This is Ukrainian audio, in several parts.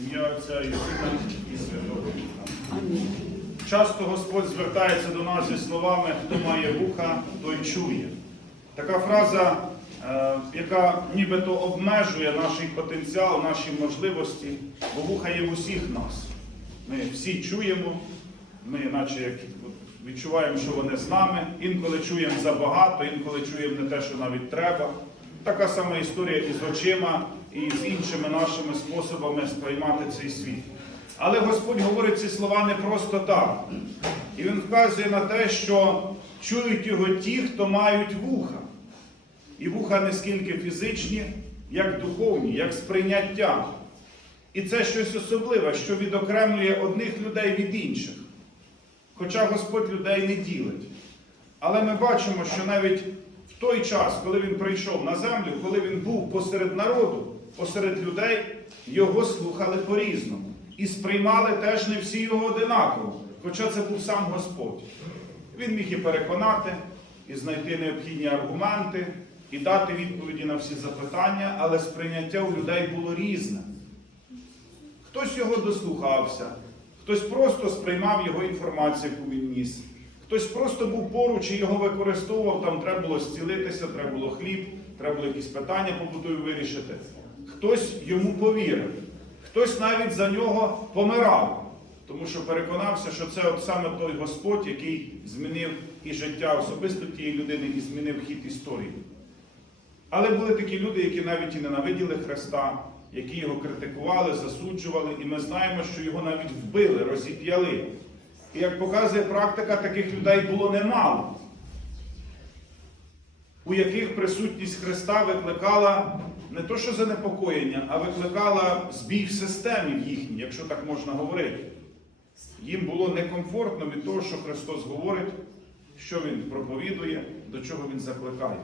ім'я Отця і Сина і Святого. Часто Господь звертається до нас зі словами хто має вуха, той чує. Така фраза, е, яка нібито обмежує наш потенціал, наші можливості, бо вуха є в усіх нас. Ми всі чуємо, ми наче як відчуваємо, що вони з нами, інколи чуємо забагато, інколи чуємо не те, що навіть треба. Така сама історія і з очима, і з іншими нашими способами сприймати цей світ. Але Господь говорить ці слова не просто так. І Він вказує на те, що чують його ті, хто мають вуха. І вуха не скільки фізичні, як духовні, як сприйняття. І це щось особливе, що відокремлює одних людей від інших. Хоча Господь людей не ділить. Але ми бачимо, що навіть в той час, коли він прийшов на землю, коли він був посеред народу, посеред людей, його слухали по-різному. І сприймали теж не всі його одинаково, хоча це був сам Господь. Він міг і переконати, і знайти необхідні аргументи, і дати відповіді на всі запитання, але сприйняття у людей було різне. Хтось його дослухався, хтось просто сприймав його інформацію, яку він ніс. Хтось просто був поруч і його використовував, там треба було зцілитися, треба було хліб, треба було якісь питання побутові вирішити. Хтось йому повірив, хтось навіть за нього помирав, тому що переконався, що це от саме той Господь, який змінив і життя особисто тієї людини, і змінив хід історії. Але були такі люди, які навіть і ненавиділи Христа, які його критикували, засуджували, і ми знаємо, що його навіть вбили, розіп'яли. І як показує практика, таких людей було немало, у яких присутність Христа викликала не то, що занепокоєння, а викликала збій в системі їхній, якщо так можна говорити. Їм було некомфортно від того, що Христос говорить, що Він проповідує, до чого Він закликає.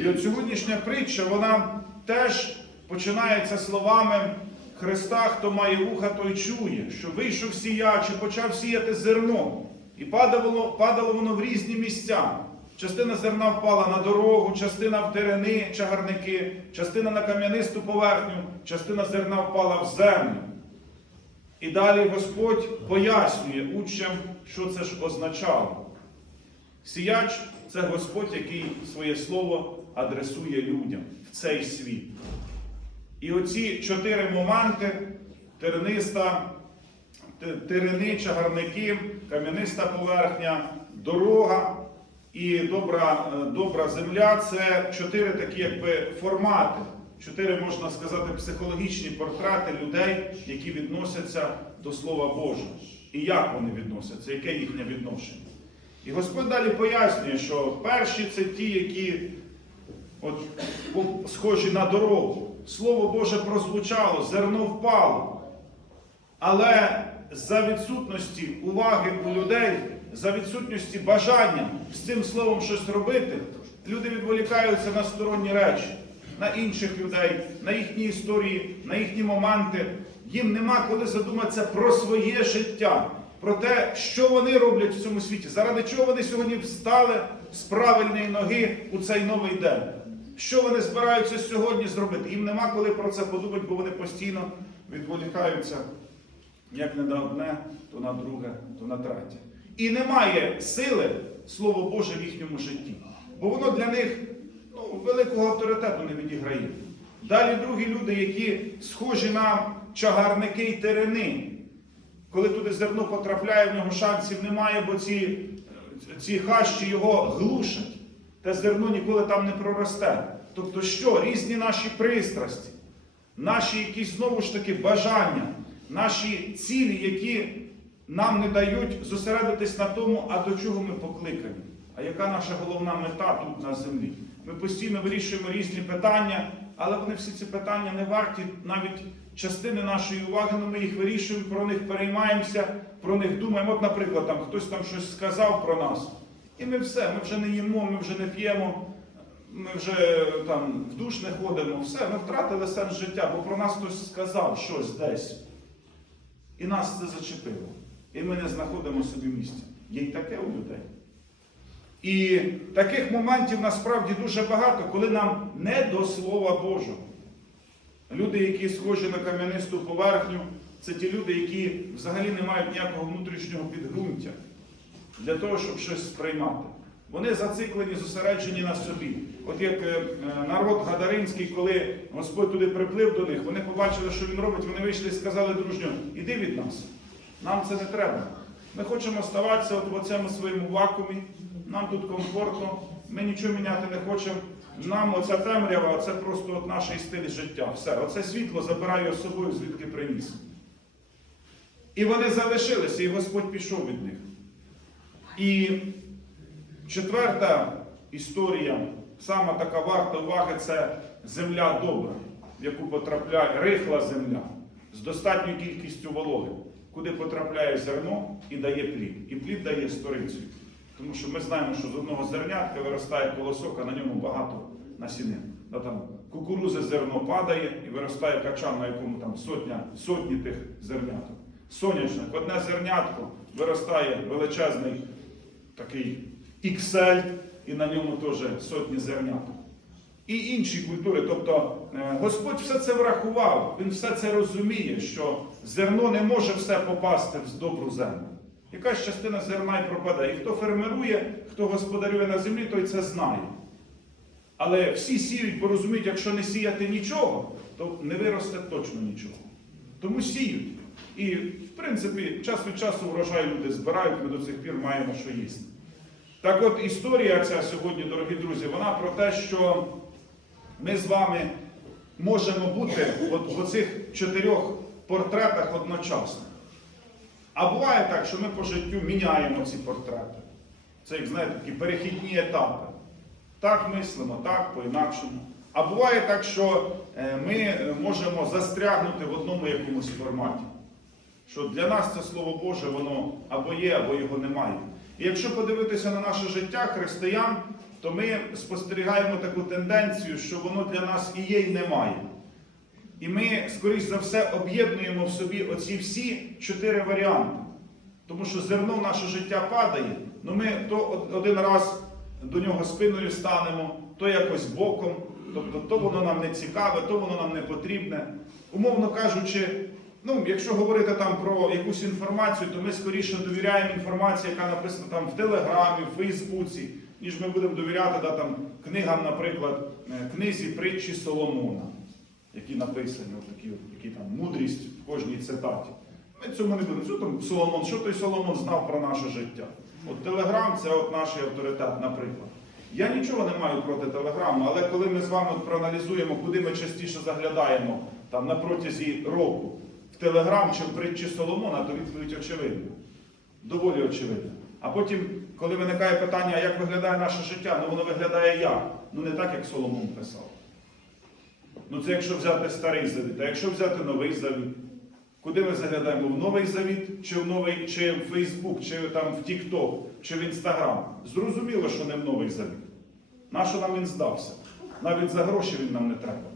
І от сьогоднішня притча, вона теж починається словами Христа, хто має вуха, той чує, що вийшов сіяч і почав сіяти зерно. І падало, падало воно в різні місця. Частина зерна впала на дорогу, частина в терени, чагарники, частина на кам'янисту поверхню, частина зерна впала в землю. І далі Господь пояснює учням, що це ж означало. Сіяч це Господь, який своє слово адресує людям в цей світ. І оці чотири моменти терниста, терени, чагарники, кам'яниста поверхня, дорога і добра, е, добра земля це чотири такі якби формати, чотири, можна сказати, психологічні портрети людей, які відносяться до Слова Божого. І як вони відносяться, яке їхнє відношення. І Господь далі пояснює, що перші це ті, які от, схожі на дорогу. Слово Боже прозвучало, зерно впало. Але за відсутності уваги у людей, за відсутності бажання з цим словом щось робити, люди відволікаються на сторонні речі, на інших людей, на їхні історії, на їхні моменти. Їм нема коли задуматися про своє життя, про те, що вони роблять в цьому світі, заради чого вони сьогодні встали з правильної ноги у цей новий день. Що вони збираються сьогодні зробити? Їм нема коли про це подумати, бо вони постійно відволікаються як не на одне, то на друге, то на третє. І немає сили Слово Боже в їхньому житті. Бо воно для них ну, великого авторитету не відіграє. Далі другі люди, які схожі на чагарники й терени. Коли туди зерно потрапляє, в нього шансів немає, бо ці, ці хащі його глушать. Те зерно ніколи там не проросте. Тобто, що? Різні наші пристрасті, наші якісь знову ж таки бажання, наші цілі, які нам не дають зосередитись на тому, а до чого ми покликані. А яка наша головна мета тут на землі? Ми постійно вирішуємо різні питання, але вони всі ці питання не варті навіть частини нашої уваги, але ми їх вирішуємо, про них переймаємося, про них думаємо. От, наприклад, там хтось там щось сказав про нас. І ми все, ми вже не їмо, ми вже не п'ємо, ми вже там в душ не ходимо, все, ми втратили сенс життя, бо про нас хтось сказав щось десь. І нас це зачепило. І ми не знаходимо собі місця. Є й таке у людей. І таких моментів насправді дуже багато, коли нам не до Слова Божого. Люди, які схожі на кам'янисту поверхню, це ті люди, які взагалі не мають ніякого внутрішнього підґрунтя для того, щоб щось сприймати. Вони зациклені, зосереджені на собі. От як е, е, народ Гадаринський, коли Господь туди приплив до них, вони побачили, що він робить, вони вийшли і сказали дружньо, іди від нас. Нам це не треба. Ми хочемо ставатися от в цьому своєму вакуумі, нам тут комфортно, ми нічого міняти не хочемо. Нам оця темрява, це просто от наш стиль життя. Все, оце світло забираю з собою, звідки приніс. І вони залишилися, і Господь пішов від них. І четверта історія, сама така варта уваги, це земля добра, в яку потрапляє рихла земля з достатньою кількістю вологи, куди потрапляє зерно і дає плід. І плід дає сторицю. Тому що ми знаємо, що з одного зернятка виростає колосок, а на ньому багато насінин. Там кукурузи зерно падає і виростає качан, на якому там сотня, сотні тих зерняток. Соняшник, одне зернятко виростає величезний такий іксель, і на ньому теж сотні зерняток. І інші культури. Тобто е, Господь все це врахував, Він все це розуміє, що зерно не може все попасти в добру землю. Якась частина зерна і пропадає. І хто фермерує, хто господарює на землі, той це знає. Але всі сіють, бо розуміють, якщо не сіяти нічого, то не виросте точно нічого. Тому сіють. І, в принципі, час від часу врожай люди збирають, ми до цих пір маємо що їсти. Так от історія ця сьогодні, дорогі друзі, вона про те, що ми з вами можемо бути от в оцих чотирьох портретах одночасно. А буває так, що ми по життю міняємо ці портрети. Це, як знаєте, такі перехідні етапи. Так мислимо, так, по-інакшому. А буває так, що е, ми можемо застрягнути в одному якомусь форматі. Що для нас це Слово Боже, воно або є, або його немає. І якщо подивитися на наше життя християн, то ми спостерігаємо таку тенденцію, що воно для нас і є, і немає. І ми, скоріш за все, об'єднуємо в собі оці всі чотири варіанти. Тому що зерно наше життя падає, ну ми то один раз до нього спиною станемо, то якось боком, тобто то воно нам не цікаве, то воно нам не потрібне. Умовно кажучи, ну, якщо говорити там про якусь інформацію, то ми скоріше довіряємо інформації, яка написана там в Телеграмі, в Фейсбуці, ніж ми будемо довіряти да, там, книгам, наприклад, е, книзі притчі Соломона, які написані, такі, які там мудрість в кожній цитаті. Ми цьому не будемо. Що там Соломон? Що той Соломон знав про наше життя? От Телеграм це от наш авторитет, наприклад. Я нічого не маю проти Телеграму, але коли ми з вами проаналізуємо, куди ми частіше заглядаємо там, на протязі року, Телеграм чи в притчі Соломона, то відповідь очевидна. Доволі очевидна. А потім, коли виникає питання, як виглядає наше життя, ну воно виглядає як? Ну не так, як Соломон писав. Ну це якщо взяти старий завіт, а якщо взяти новий завіт. Куди ми заглядаємо? В новий завіт, чи в новий, чи в Фейсбук, чи там в Тікток, чи в Інстаграм. Зрозуміло, що не в новий завіт. Нащо нам він здався? Навіть за гроші він нам не треба.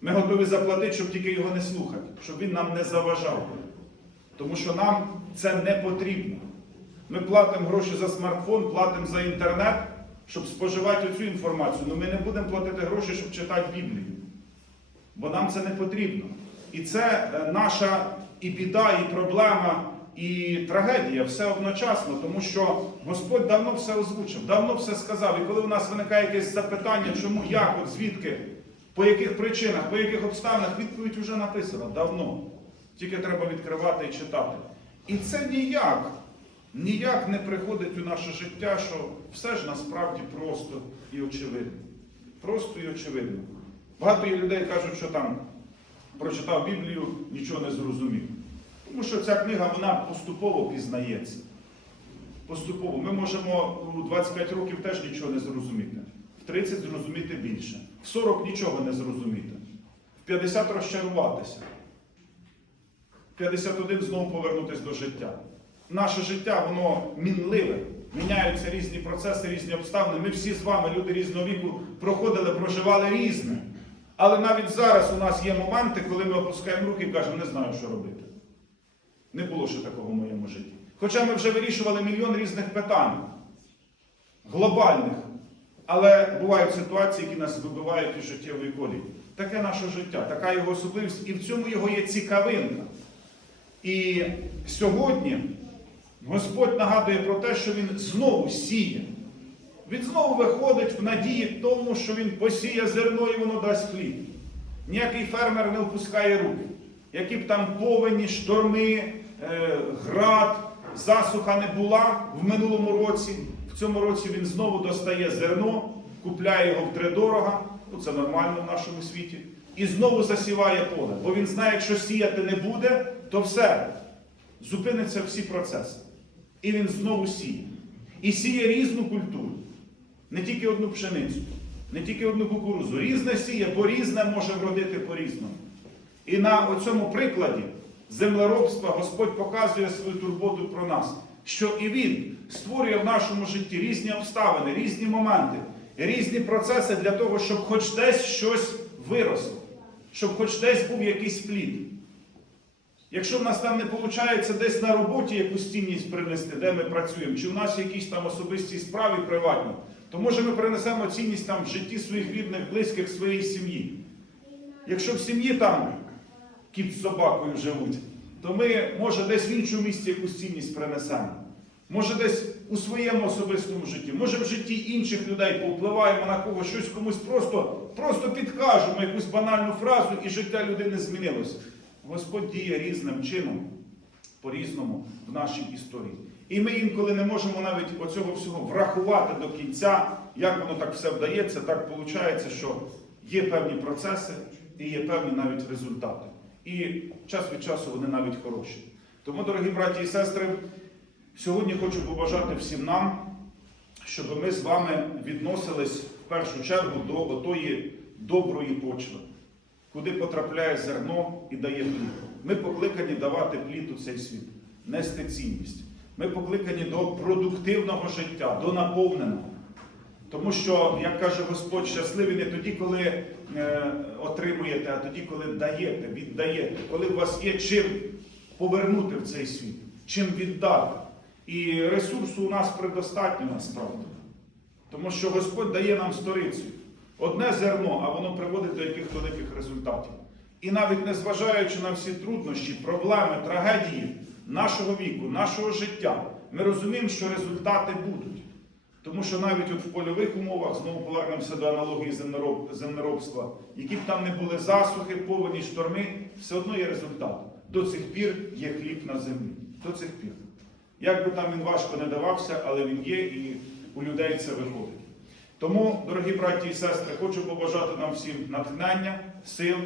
Ми готові заплатити, щоб тільки його не слухати, щоб він нам не заважав. Тому що нам це не потрібно. Ми платимо гроші за смартфон, платимо за інтернет, щоб споживати цю інформацію. але ми не будемо платити гроші, щоб читати Біблію. Бо нам це не потрібно. І це е, наша і біда, і проблема, і трагедія все одночасно, тому що Господь давно все озвучив, давно все сказав. І коли у нас виникає якесь запитання, чому, як, от звідки, по яких причинах, по яких обставинах, відповідь вже написана давно. Тільки треба відкривати і читати. І це ніяк, ніяк не приходить у наше життя, що все ж насправді просто і очевидно. Просто і очевидно. Багато є людей кажуть, що там прочитав Біблію, нічого не зрозумів. Тому що ця книга вона поступово пізнається. Поступово. Ми можемо у 25 років теж нічого не зрозуміти. В 30 зрозуміти більше. В 40 нічого не зрозуміти. В 50 розчаруватися. В 51 знову повернутися до життя. Наше життя, воно мінливе. Міняються різні процеси, різні обставини. Ми всі з вами, люди різного віку, проходили, проживали різне. Але навіть зараз у нас є моменти, коли ми опускаємо руки і кажемо, не знаю, що робити. Не було ще такого в моєму житті. Хоча ми вже вирішували мільйон різних питань, глобальних. Але бувають ситуації, які нас вибивають із життєвої колії. Таке наше життя, така його особливість, і в цьому його є цікавинка. І сьогодні Господь нагадує про те, що Він знову сіє. Він знову виходить в надії тому, що він посіє зерно і воно дасть хліб. Ніякий фермер не опускає руки. Які б там повені, шторми, е, град, засуха не була в минулому році, в цьому році він знову достає зерно, купляє його втридорога, ну це нормально в нашому світі, і знову засіває поле. Бо він знає, якщо сіяти не буде, то все, зупиняться всі процеси. І він знову сіє. І сіє різну культуру. Не тільки одну пшеницю, не тільки одну кукурузу. Різне сіє, бо різне може вродити по-різному. І на цьому прикладі землеробства Господь показує свою турботу про нас, що і Він створює в нашому житті різні обставини, різні моменти, різні процеси для того, щоб хоч десь щось виросло, щоб хоч десь був якийсь плід. Якщо в нас там не виходить десь на роботі якусь цінність принести, де ми працюємо, чи в нас якісь там особисті справи приватні, то може ми принесемо цінність там в житті своїх рідних, близьких, своєї сім'ї. Якщо в сім'ї там кіт з собакою живуть, то ми, може, десь в іншому місці якусь цінність принесемо. Може, десь у своєму особистому житті, може в житті інших людей повпливаємо на когось, щось комусь просто, просто підкажемо якусь банальну фразу, і життя людини змінилося. Господь діє різним чином, по-різному в нашій історії. І ми інколи не можемо навіть оцього всього врахувати до кінця, як воно так все вдається, так виходить, що є певні процеси і є певні навіть результати. І час від часу вони навіть хороші. Тому, дорогі браті і сестри, сьогодні хочу побажати всім нам, щоб ми з вами відносились в першу чергу до отої доброї почви куди потрапляє зерно і дає плід. Ми покликані давати плід у цей світ, нести цінність. Ми покликані до продуктивного життя, до наповненого. Тому що, як каже Господь, щасливі не тоді, коли е, отримуєте, а тоді, коли даєте, віддаєте, коли у вас є чим повернути в цей світ, чим віддати. І ресурсу у нас предостатньо насправді. Тому що Господь дає нам сторицю. Одне зерно, а воно приводить до яких великих результатів. І навіть незважаючи на всі труднощі, проблеми, трагедії нашого віку, нашого життя, ми розуміємо, що результати будуть. Тому що навіть от в польових умовах, знову повернемося до аналогії землеробства, які б там не були засухи, повені, шторми, все одно є результат. До цих пір є хліб на землі. До цих пір. Як би там він важко не давався, але він є і у людей це виходить. Тому, дорогі браті і сестри, хочу побажати нам всім натхнення, сил,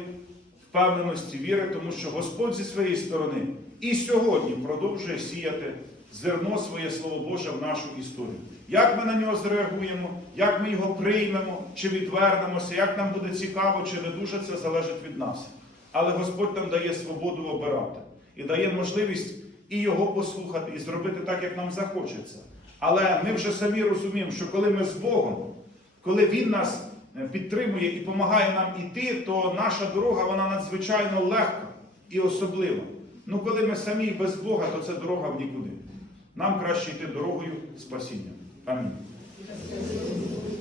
впевненості, віри, тому що Господь зі своєї сторони і сьогодні продовжує сіяти зерно своє Слово Боже в нашу історію. Як ми на нього зреагуємо, як ми його приймемо, чи відвернемося, як нам буде цікаво, чи не дуже, це залежить від нас. Але Господь нам дає свободу обирати і дає можливість і його послухати, і зробити так, як нам захочеться. Але ми вже самі розуміємо, що коли ми з Богом, коли Він нас е, підтримує і допомагає нам іти, то наша дорога вона надзвичайно легка і особлива. Ну коли ми самі без Бога, то це дорога в нікуди. Нам краще йти дорогою спасіння. Amén.